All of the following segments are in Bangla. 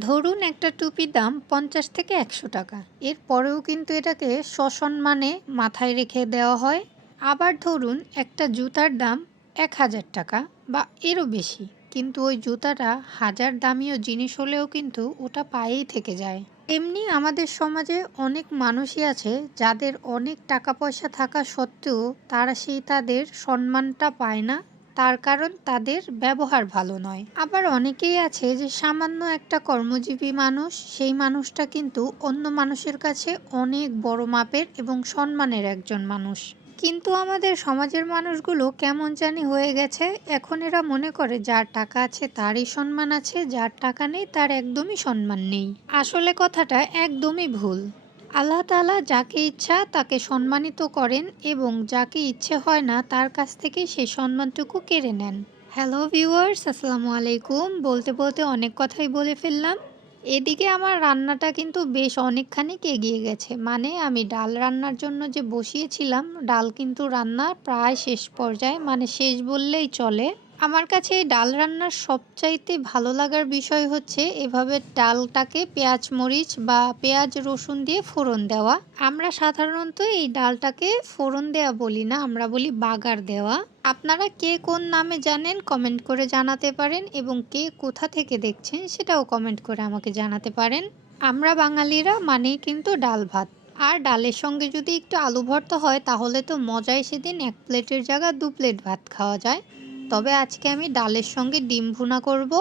ধরুন একটা টুপির দাম ৫০ থেকে ১০০ টাকা। এরপরেও কিন্তু এটাকে সসম্মানে মাথায় রেখে দেওয়া হয়। আবার ধরুন একটা জুতার দাম ১,০০০ টাকা বা এরও বেশি। কিন্তু ওই জুতাটা হাজার দামিও জিনিস হলেও কিন্তু ওটা পায়েই থেকে যায়। এমনি আমাদের সমাজে অনেক মানুষই আছে যাদের অনেক টাকা পয়সা থাকা সত্ত্বেও তারা তাদের সম্মানটা পায় না। তার কারণ তাদের ব্যবহার ভালো নয়। আবার অনেকেই আছে যে সামান্য একটা কর্মজীবী মানুষ, সেই মানুষটা কিন্তু অন্য মানুষের কাছে অনেক বড় মাপের এবং সম্মানের একজন মানুষ। কিন্তু আমাদের সমাজের মানুষগুলো কেমন জানি হয়ে গেছে, এখন এরা মনে করে যার টাকা আছে তারই সম্মান আছে, যার টাকা নেই তার একদমই সম্মান নেই। আসলে কথাটা একদমই ভুল। আল্লাহ তাআলা যাকে ইচ্ছা তাকে সম্মানিত করেন এবং যাকে ইচ্ছে হয় না তার কাছ থেকে সেই সম্মানটুকু কেড়ে নেন। হ্যালো ভিউয়ার্স, আসসালামু আলাইকুম। বলতে বলতে অনেক কথাই বলে ফেললাম। এদিকে আমার রান্নাটা কিন্তু বেশ অনেকখানি এগিয়ে গেছে। মানে আমি ডাল রান্নার জন্য যে বসিয়েছিলাম, ডাল কিন্তু রান্না প্রায় শেষ পর্যায়ে, মানে শেষ বললেই চলে। আমার কাছে এই ডাল রান্নার সবচাইতে ভালো লাগার বিষয় হচ্ছে এভাবে ডালটাকে পেঁয়াজ মরিচ বা পেঁয়াজ রসুন দিয়ে ফোড়ন দেওয়া। আমরা সাধারণত এই ডালটাকে ফোড়ন দেওয়া বলি না, আমরা বলি বাগার দেওয়া। আপনারা কে কোন নামে জানেন কমেন্ট করে জানাতে পারেন এবং কে কোথা থেকে দেখছেন সেটাও কমেন্ট করে আমাকে জানাতে পারেন। আমরা বাঙালিরা মানেই কিন্তু ডাল ভাত। আর ডালের সঙ্গে যদি একটু আলু ভর্তা হয় তাহলে তো মজাই, সেদিন এক প্লেটের জায়গায় ২ প্লেট ভাত খাওয়া যায়। তবে আজকে আমি ডালের সঙ্গে ডিম ভুনা করব।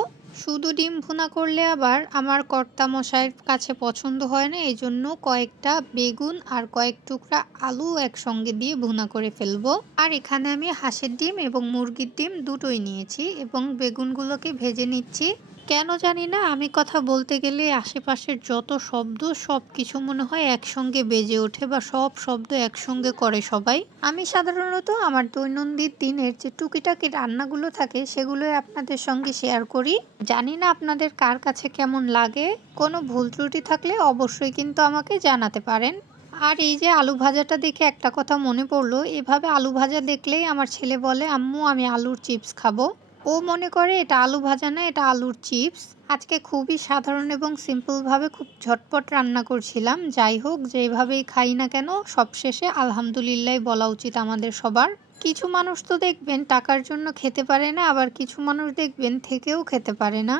শুধু ডিম ভুনা করলে আবার আমার কর্তামশাইয়ের কাছে পছন্দ হয় না, এই জন্য কয়েকটা বেগুন আর কয়েক টুকরা আলু একসঙ্গে দিয়ে ভুনা করে ফেলবো। আর এখানে আমি হাঁসের ডিম এবং মুরগির ডিম দুটোই নিয়েছি এবং বেগুনগুলোকে ভেজে নিচ্ছি। কেন জানি না, আমি কথা বলতে গেলে আশেপাশের যত শব্দ সব কিছু মনে হয় একসঙ্গে বেজে ওঠে বা সব শব্দ একসঙ্গে করে সবাই। আমি সাধারণত আমার দৈনন্দিন দিনের যে টুকিটাকি রান্নাগুলো থাকে সেগুলোই আপনাদের সঙ্গে শেয়ার করি। জানি না আপনাদের কার কাছে কেমন লাগে। কোনো ভুল ত্রুটি থাকলে অবশ্যই কিন্তু আমাকে জানাতে পারেন। আর এই যে আলু ভাজাটা দেখে একটা কথা মনে পড়লো, এভাবে আলু ভাজা দেখলেই আমার ছেলে বলে, আম্মু আমি আলুর চিপস খাবো। ও মনে করে এটা আলু ভাজা না, এটা আলুর চিপস। আজকে খুবই সাধারণ এবং সিম্পলভাবে খুব ঝটপট রান্না করছিলাম। যাই হোক, যেভাবেই খাই না কেন সবশেষে আলহামদুলিল্লাহ বলা উচিত আমাদের সবার। কিছু মানুষ তো দেখবেন টাকার জন্য খেতে পারে না, আবার কিছু মানুষ দেখবেন থেকেও খেতে পারে না।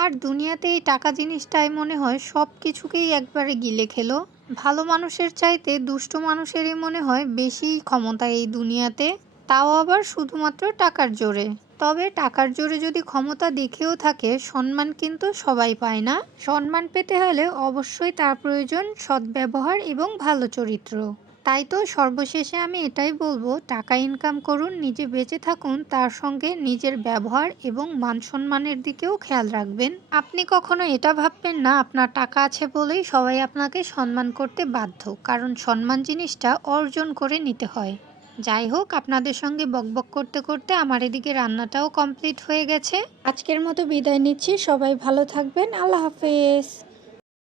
আর দুনিয়াতে এই টাকা জিনিসটাই মনে হয় সব কিছুকেই একবারে গিলে খেলো। ভালো মানুষের চাইতে দুষ্ট মানুষেরই মনে হয় বেশি ক্ষমতা এই দুনিয়াতে, তাও আবার শুধুমাত্র টাকার জোরে। তবে টাকার জোরে যদি ক্ষমতা দেখেও থাকে, সম্মান কিন্তু সবাই পায় না। সম্মান পেতে হলে অবশ্যই তার প্রয়োজন সদ্ব্যবহার এবং ভালো চরিত্র। তাই তো সর্বশেষে আমি এটাই বলবো, টাকা ইনকাম করুন, নিজে বেঁচে থাকুন, তার সঙ্গে নিজের ব্যবহার এবং মান সম্মানের দিকেও খেয়াল রাখবেন। আপনি কখনো এটা ভাববেন না আপনার টাকা আছে বলেই সবাই আপনাকে সম্মান করতে বাধ্য, কারণ সম্মান জিনিসটা অর্জন করে নিতে হয়। যাই হোক, আপনাদের সঙ্গে বকবক করতে করতে আমার এদিকে রান্নাটাও কমপ্লিট হয়ে গেছে। আজকের মতো বিদায় নিচ্ছি। সবাই ভালো থাকবেন। আল্লাহ হাফেজ।